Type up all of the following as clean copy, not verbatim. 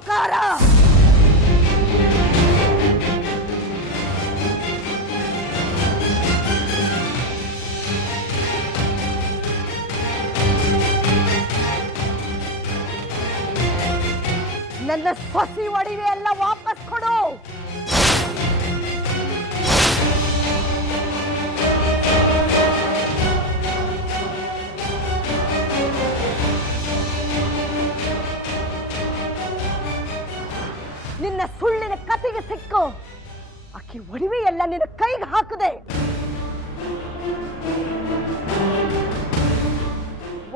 ಅಹಂಕಾರ. ನನ್ನ ಸೊಸಿ ಒಡವೆ ಎಲ್ಲ ವಾಪಸ್ ಕೊಡು. ನಿನ್ನ ಸುಳ್ಳಿನ ಕತೆಗೆ ಸಿಕ್ಕು ಆಕೆ ಒಡವೆ ಎಲ್ಲ ನಿನ್ನ ಕೈಗೆ ಹಾಕದೆ.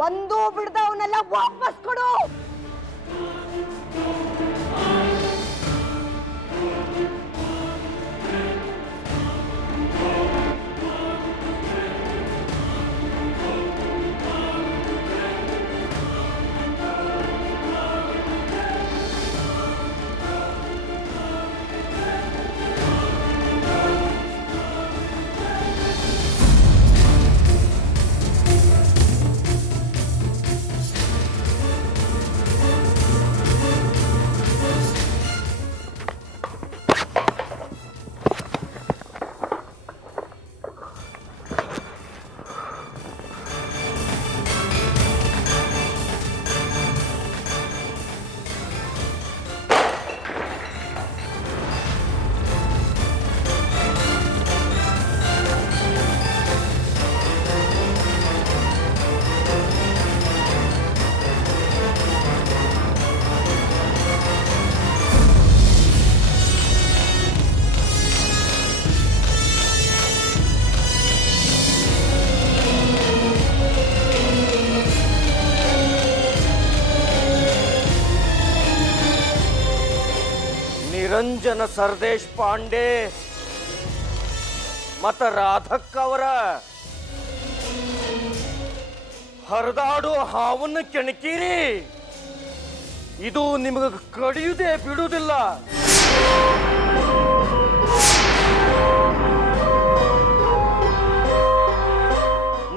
ಒಂದೂ ಬಿಡದ ಅವನ್ನೆಲ್ಲ ವಾಪಸ್ ಕೊಡು. ನಿರಂಜನ ಸರ್ದೇಶ್ ಪಾಂಡೆ ಮತ ರಾಧಕ್ಕ ಅವರ ಹರಿದಾಡು ಹಾವನ್ನು ಕೆಣಕೀರಿ. ಇದು ನಿಮಗೆ ಕಡಿಯುವುದೇ ಬಿಡುವುದಿಲ್ಲ.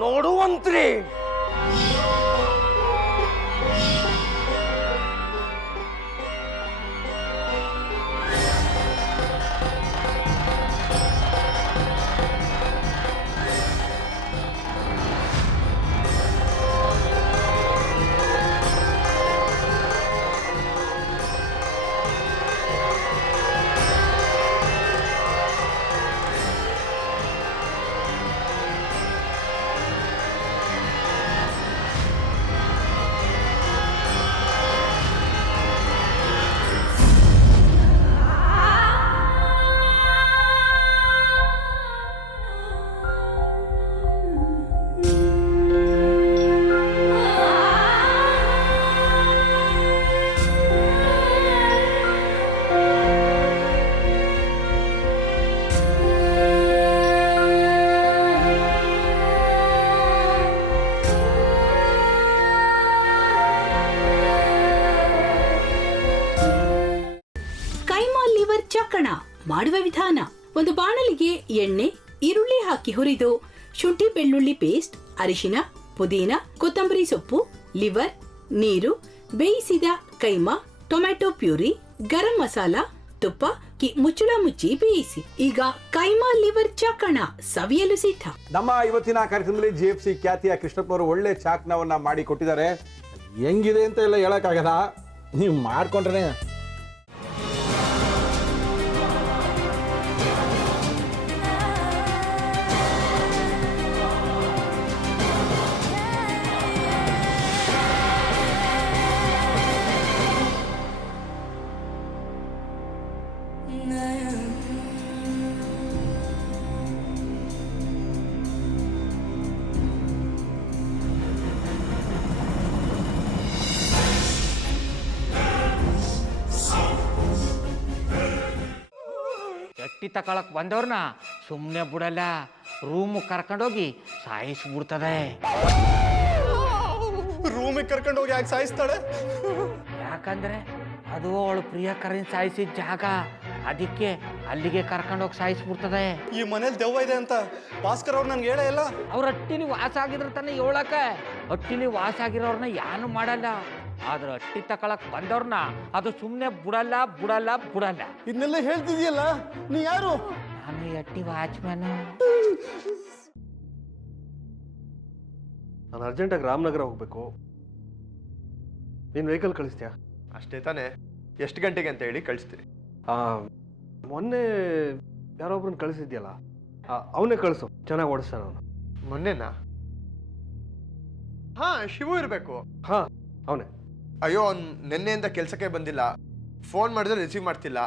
ನೋಡುವಂತ್ರಿ. ಚಕ್ಕಣ ಮಾಡುವ ವಿಧಾನ: ಒಂದು ಬಾಣಲಿಗೆ ಎಣ್ಣೆ, ಈರುಳ್ಳಿ ಹಾಕಿ ಹುರಿದು ಶುಂಠಿ ಬೆಳ್ಳುಳ್ಳಿ ಪೇಸ್ಟ್, ಅರಿಶಿನ, ಪುದೀನ, ಕೊತ್ತಂಬರಿ ಸೊಪ್ಪು, ಲಿವರ್, ನೀರು, ಬೇಯಿಸಿದ ಕೈಮಾ, ಟೊಮ್ಯಾಟೊ ಪ್ಯೂರಿ, ಗರಂ ಮಸಾಲ, ತುಪ್ಪ ಮುಚ್ಚಳ ಮುಚ್ಚಿ ಬೇಯಿಸಿ. ಈಗ ಕೈಮಾ ಲಿವರ್ ಚಾಕಣ ಸವಿಯಲು ಸಿದ್ಧ. ನಮ್ಮ ಇವತ್ತಿನ ಕಾರ್ಯಕ್ರಮದಲ್ಲಿ GFC ಖ್ಯಾತಿಯ ಕೃಷ್ಣಪ್ಪನವರು ಒಳ್ಳೆ ಚಾಕ್ನವನ್ನ ಮಾಡಿ ಕೊಟ್ಟಿದ್ದಾರೆ. ಹೆಂಗಿದೆ ಅಂತ ಎಲ್ಲ ಹೇಳಕ್ಕಾಗಲ್ಲ, ನೀವು ಮಾಡ್ಕೊಂಡ್ರೆ. ಎಟ್ಟಿ ತಕೊಳಕ್ ಬಂದವ್ರನ್ನ ಸುಮ್ಮನೆ ಬಿಡಲ್ಲ, ರೂಮ್ ಕರ್ಕೊಂಡೋಗಿ ಸಾಯಿಸ್ಬಿಡ್ತದೆ. ರೂಮಿಗೆ ಕರ್ಕೊಂಡೋಗಿ ಯಾಕೆ ಸಾಯಿಸ್ತಾಳೆ? ಯಾಕಂದ್ರೆ ಅದು ಅವಳು ಪ್ರಿಯಕರನ್ ಸಾಯಿಸಿದ ಜಾಗ, ಅದಕ್ಕೆ ಅಲ್ಲಿಗೆ ಕರ್ಕೊಂಡೋಗಿ ಸಾಯಿಸ್ಬಿಡ್ತದೆ. ಈ ಮನೇಲಿ ದೆವ್ವ ಇದೆ ಅಂತ ಭಾಸ್ಕರ್ ಅವ್ರು ನನ್ಗೆ ಹೇಳೇ ಇಲ್ಲ. ಅವ್ರ ಹಟ್ಟಿಲಿ ವಾಸ ಆಗಿದ್ರ ತಾನೆ ಹೇಳಕ. ಹಟ್ಟಿಲಿ ವಾಸ ಆಗಿರೋರ್ನ ಯಾನು ಮಾಡಲ್ಲ, ಆದ್ರೆ ಅಟ್ಟಿ ತಕೊಳಕ್ ಬಂದವ್ರನ್ನ ಅದು ಸುಮ್ಮನೆ ಬಿಡಲ್ಲ ಬಿಡಲ್ಲ ಬಿಡಲ್ಲ. ಇದನ್ನೆಲ್ಲ ಹೇಳ್ತಿದ್ಯಲ್ಲ, ನೀ ಯಾರು? ನಾನು ಅಟ್ಟಿ ವಾಚ್ಮ್ಯಾನು. ನಾನು ಅರ್ಜೆಂಟಾಗಿ ರಾಮನಗರ ಹೋಗ್ಬೇಕು. ನೀನು ವೆಹಿಕಲ್ ಕಳಿಸ್ತೀಯಾ? ಅಷ್ಟೇ ತಾನೇ? ಎಷ್ಟು ಗಂಟೆಗೆ ಅಂತ ಹೇಳಿ ಕಳಿಸ್ತೀರಿ? ಮೊನ್ನೆ ಯಾರೊಬ್ರನ್ನ ಕಳಿಸಿದ್ಯಲ್ಲ, ಅವನೇ ಕಳಿಸು, ಚೆನ್ನಾಗಿ ಓಡಿಸ್ತಾನೆ ಅವನು. ಮೊನ್ನೆನಾ? ಹಾ, ಶಿವು ಇರಬೇಕು. ಹಾಂ, ಅವನೇ. ಅಯ್ಯೋ, ಅವ್ನು ನಿನ್ನೆಯಿಂದ ಕೆಲಸಕ್ಕೆ ಬಂದಿಲ್ಲ. ಫೋನ್ ಮಾಡಿದ್ರೆ ರಿಸೀವ್ ಮಾಡ್ತಿಲ್ಲ.